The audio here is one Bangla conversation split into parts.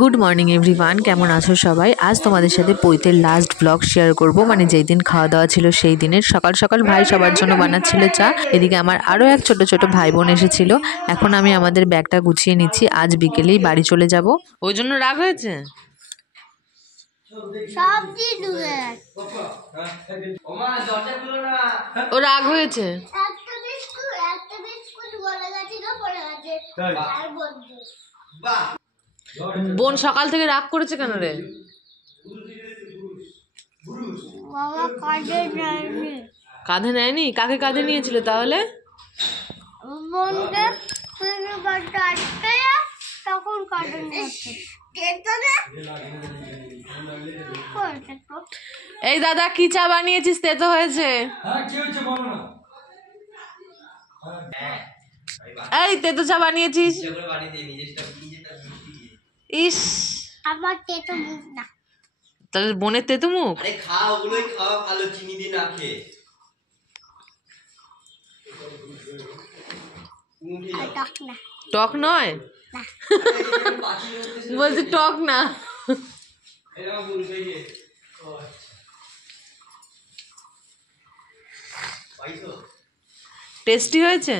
গুড মর্নিং এভরিওয়ান, কেমন আছো সবাই? আজ তোমাদের সাথে পৈতের লাস্ট ব্লগ শেয়ার করব, মানে যেই দিন খাওয়া দাওয়া ছিল সেই দিনের। সকাল সকাল ভাই সবার জন্য বানাচ্ছিল চা, এদিকে আমার আরও এক ছোট ছোট ভাই বোন এসেছিল। এখন আমি আমাদের ব্যাগটা গুছিয়ে নিচ্ছি, আজ বিকেলেই বাড়ি চলে যাব। ওই জন্য রাগ হয়েছে? ও রাগ হয়েছে? বোন সকাল থেকে রাগ করেছে কেন রে? কাঁধে নেয়নি? কাকে কাঁধে নিয়েছিল তাহলে? এই দাদা, কি চা বানিয়েছিস? তেতো হয়েছে। এই তেতো চা বানিয়েছিস? ইস, আমার তেতো মুখ না। তাহলে বোনের তেতো মুখ? আরে খা, ওগুলোই খাওয়া ভালো, চিনি দিয়ে না খেয়ে। টক না। টক নয়? বলছি টক না। টেস্টি হয়েছে?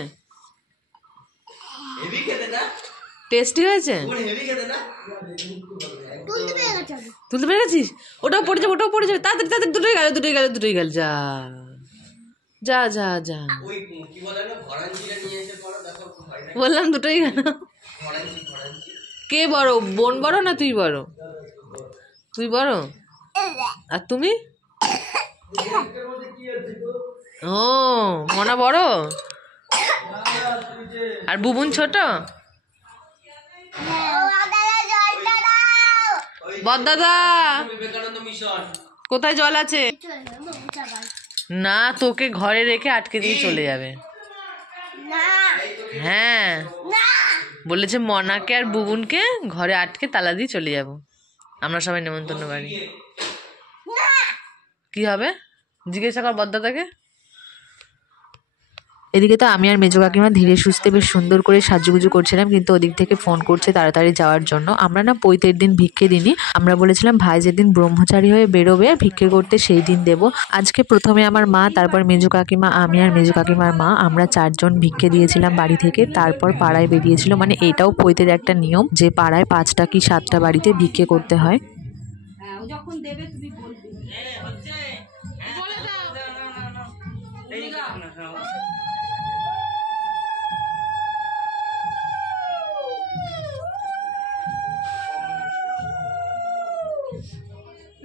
হেভি খেতে না? টেস্টি হয়েছে? হেভি খেতে না? তুলতে পেরে গেছিস? ওটাও পড়ে যাবে, ওটাও পড়ে যাবে। তাড়াতাড়ি তাড়াতাড়ি, দুটোই গেল। যা যা যা যা, ওই কি বলে না, ভরাঞ্চিটা নিয়ে এসে পড়ো, দেখো হয় না। বললাম দুটোই গেল। ভরাঞ্চি। কে বড়, বোন বড় না তুই বড়? তুই বড়। আর তুমি? ও, মনা বড় আর বুবুন ছোট। বড়দাদা, বিবেকানন্দ মিশন। কোথায় জল আছে? না, তোকে ঘরে রেখে আটকে দিয়ে চলে যাবে। হ্যাঁ, বলেছে মনাকে আর বুবুনকে ঘরে আটকে তালা দিয়ে চলে যাব। আমরা সবাই নেমন্তন্ন বাড়ি। কি হবে জিজ্ঞাসা কর বড়দাদাকে। এদিকে তো আমি আর মেজো কাকিমা ধীরে সুস্থে বেশ সুন্দর করে সাজুগুজু করছিলাম, কিন্তু ওদিক থেকে ফোন করছে তাড়াতাড়ি যাওয়ার জন্য। আমরা না পৈতের দিন ভিক্ষে দিনই, আমরা বলেছিলাম ভাই যেদিন ব্রহ্মচারী হয়ে বেরোবে ভিক্ষে করতে সেই দিন দেব। আজকে প্রথমে আমার মা, তারপর মেজো কাকিমা, আমি আর মেজো কাকিমার মা, আমরা 4 জন ভিক্ষে দিয়েছিলাম বাড়ি থেকে। তারপর পাড়ায় বেরিয়েছিল, মানে এটাও পৈতের একটা নিয়ম যে পাড়ায় 5টা কি 7টা বাড়িতে ভিক্ষে করতে হয়। যখন দেবে তুমি বলবে।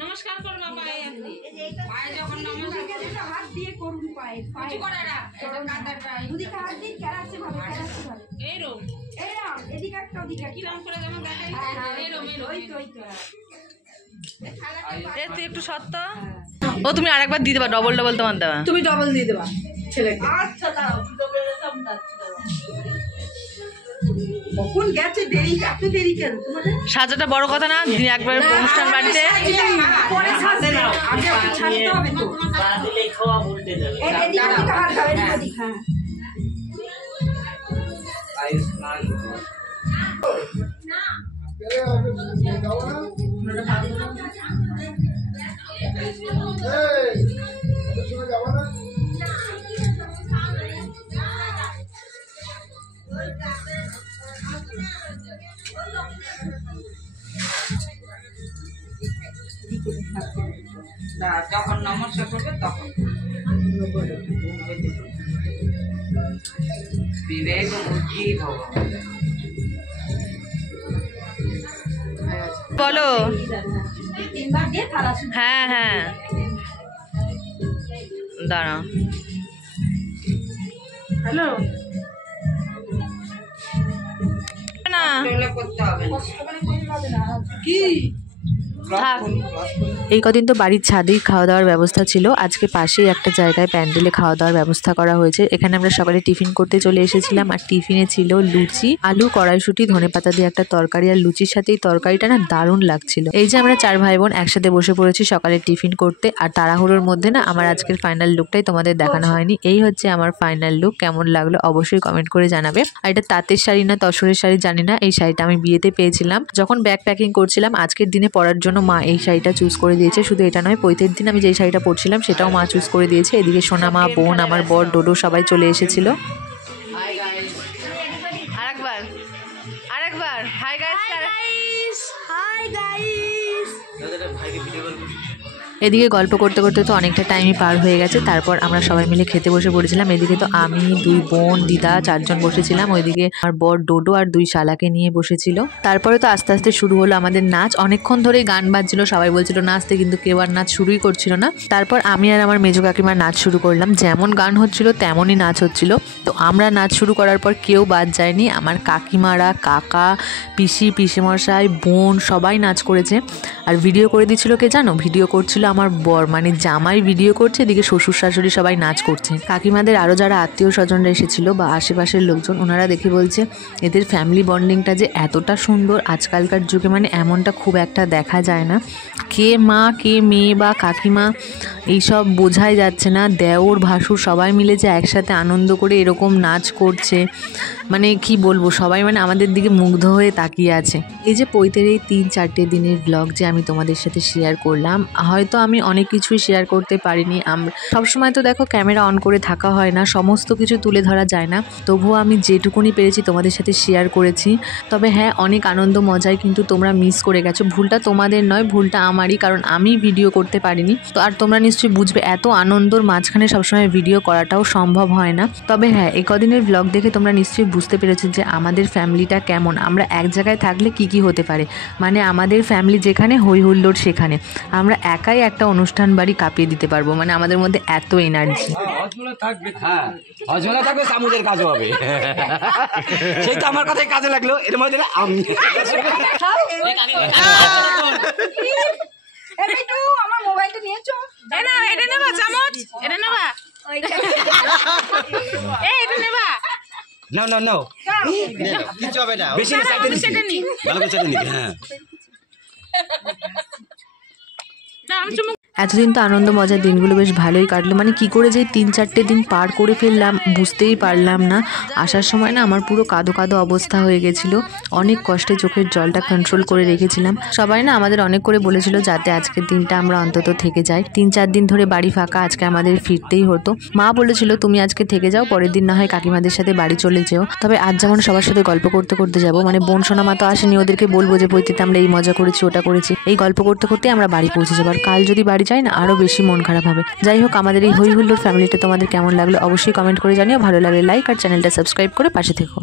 নমস্কার করো না পায়ে, পায়ে যখন নমস্কার করে না হাত দিয়ে করুন, পায়ে পায়ে করে না, এটা কাঁদাটা দুদিকে হাত দিয়ে কেরাচ্ছে ভাবে এইরকম এদিকে একটা ওদিকে কি রকম করে যেমন দেখাই এইরকম ওই তুই একটু সত্য। ও তুমি আরেকবার দিয়ে দেবা, ডবল তোমার দেওয়া। তুমি ডবল দিয়ে দেবা ছেলেকে। আচ্ছা দাও, কখন গেছে দেরি, এত দেরি কেন তোমাদের? সাজাটা বড় কথা না, একবার অনুষ্ঠান বাড়িতে পরে ছাড়তে নাও, আগে ওকে ছাড়তে হবে তো। তারা দিলেই খাওয়া উল্টে যাবে। এদিকে ওদিকে হাত দাও, এদিকে ওদিকে। হ্যাঁ, আয়ুষ্মান। যখন নমস্কার করবে তখন বিবেক বুদ্ধি ভগবান বলো। 3বার দিয়ে থালা। হ্যাঁ হ্যাঁ, দাঁড়া। হ্যালো, না করতে হবে কি এই কদিন তো বাড়ির ছাদেই খাওয়া দাওয়ার ব্যবস্থা ছিল। আজকে পাশেই একটা জায়গায় প্যান্ডেলে খাওয়া দাওয়ার ব্যবস্থা করা হয়েছে। এখানে আমরা সকালে টিফিন করতে চলে এসেছিলাম, আর টিফিনে ছিল লুচি, আলু, কড়াইশুঁটি, ধনেপাতা দিয়ে একটা তরকারি, আর লুচির সাথে এই তরকারিটা না দারুণ লাগছিল। এই যে আমরা 4 ভাই বোন একসাথে বসে পড়েছি সকালে টিফিন করতে, আর তাড়াহুড়োর মধ্যে না আমার আজকের ফাইনাল লুকটাই তোমাদের দেখানো হয়নি। এই হচ্ছে আমার ফাইনাল লুক, কেমন লাগলো অবশ্যই কমেন্ট করে জানাবে। আর এটা তাঁতের শাড়ি না তসরের শাড়ি জানি না, এই শাড়িটা আমি বিয়েতে পেয়েছিলাম যখন ব্যাগ প্যাকিং করছিলাম। আজকের দিনে পরার জন্য মা এই শাড়িটা চুজ করে দিয়েছে। শুধু এটা নয়, পৈতের দিন আমি যেই শাড়িটা পরছিলাম সেটাও মা চুজ করে দিয়েছে। এদিকে সোনা মা, বোন, আমার বর, ডোডো সবাই চলে এসেছিল। আরেকবার হাই গাইস। এদিকে গল্প করতে করতে তো অনেকটা টাইমই পার হয়ে গেছে। তারপর আমরা সবাই মিলে খেতে বসে পড়েছিলাম। এদিকে তো আমি, 2 বোন, দিদা 4 জন বসেছিলাম। ওইদিকে আমার বর ডোডো আর 2 শালাকে নিয়ে বসেছিল। তারপরে তো আস্তে আস্তে শুরু হলো আমাদের নাচ। অনেকক্ষণ ধরেই গান বাজছিল, সবাই বলছিল নাচতে, কিন্তু কেউ আর নাচ শুরুই করছিল না। তারপর আমি আর আমার মেজো কাকিমার নাচ শুরু করলাম। যেমন গান হচ্ছিল তেমনই নাচ হচ্ছিল। তো আমরা নাচ শুরু করার পর কেউ বাদ যায়নি। আমার কাকিমারা, কাকা, পিসি, পিসেমশাই, বোন সবাই নাচ করেছে। আর ভিডিও করে দিচ্ছিল কে জানো? ভিডিও করছিল আমার বর, মানে জামাই ভিডিও করছে, এদিকে শ্বশুর শাশুড়ি সবাই নাচ করছে। কাকিমাদের আরও যারা আত্মীয় স্বজনরা এসেছিল বা আশেপাশের লোকজন, ওনারা দেখে বলছে এদের ফ্যামিলি বন্ডিংটা যে এতটা সুন্দর আজকালকার যুগে, মানে এমনটা খুব একটা দেখা যায় না। কে মা কে মেয়ে বা কাকিমা এইসব বোঝাই যাচ্ছে না। দেওর ভাসুর সবাই মিলে যে একসাথে আনন্দ করে এরকম নাচ করছে, মানে কি বলবো, সবাই মানে আমাদের দিকে মুগ্ধ হয়ে তাকিয়ে আছে। এই যে পৈতের এই 3-4 দিনের ব্লগ যে আমি তোমাদের সাথে শেয়ার করলাম, হয়তো আমি অনেক কিছুই শেয়ার করতে পারিনি। সবসময় তো দেখো ক্যামেরা অন করে থাকা হয় না, সমস্ত কিছু তুলে ধরা যায় না। তবুও আমি যেটুকুনি পেরেছি তোমাদের সাথে শেয়ার করেছি। তবে হ্যাঁ, অনেক আনন্দ মজায় কিন্তু তোমরা মিস করে গেছো। ভুলটা তোমাদের নয়, ভুলটা আমারই, কারণ আমি ভিডিও করতে পারিনি। তো আর তোমরা নিশ্চয়ই বুঝবে এত আনন্দর মাঝখানে সবসময় ভিডিও করাটাও সম্ভব হয় না। তবে হ্যাঁ, এই কদিনের ব্লগ দেখে তোমরা নিশ্চয়ই বুঝতে পেরেছো যে আমাদের ফ্যামিলিটা কেমন, আমরা এক জায়গায় থাকলে কি কি হতে পারে। মানে আমাদের ফ্যামিলি যেখানে, হই হুল্লোড় সেখানে। আমরা একাই একটা অনুষ্ঠান বাড়ি কাঁপিয়ে দিতে পারবো, মানে আমাদের মধ্যে এত এনার্জি। অজমলা থাকবে, সামুদের কাজ হবে। সেই তো আমার কথাই কাজে লাগলো। এর মধ্যে আমি আমার মোবাইলটা নিয়েছো? এটা নেবা চামচ, এটা নেবা, এটা নেবা। নাও নাও নাও, কিছু হবে না। বেশি না, সেটা নি, ভালো করে সেটা নি। হ্যাঁ, এতদিন তো আনন্দ মজার দিনগুলো বেশ ভালোই কাটলো। মানে কি করে যে 3-4 দিন পার করে ফেললাম বুঝতেই পারলাম না। আসার সময় না আমার পুরো কাঁদো কাঁদো অবস্থা হয়ে গেছিলো। অনেক কষ্টে চোখের জলটা কন্ট্রোল করে রেখেছিলাম। সবাই না আমাদের অনেক করে বলেছিল যাতে আজকের দিনটা আমরা অন্তত থেকে যাই। 3-4 দিন ধরে বাড়ি ফাঁকা, আজকে আমাদের ফিরতেই হতো। মা বলেছিল তুমি আজকে থেকে যাও, পরের দিন না হয় কাকিমাদের সাথে বাড়ি চলে যেও। তবে আজ যেমন সবার সাথে গল্প করতে করতে যাবো, মানে বোন সোনা মা তো আসেনি, ওদেরকে বলবো যে পৈতেতে আমরা এই মজা করেছি, ওটা করেছি, এই গল্প করতে করতে আমরা বাড়ি পৌঁছে যাবো। আর কাল যদি বাড়ি যাই না, আরও বেশি মন খারাপ হবে। যাই হোক, আমাদের এই হই হুল্লোড় ফ্যামিলিটা তোমাদের কেমন লাগলো অবশ্যই কমেন্ট করে জানিও। ভালো লাগলে লাইক আর চ্যানেলটা সাবস্ক্রাইব করে পাশে থেকো।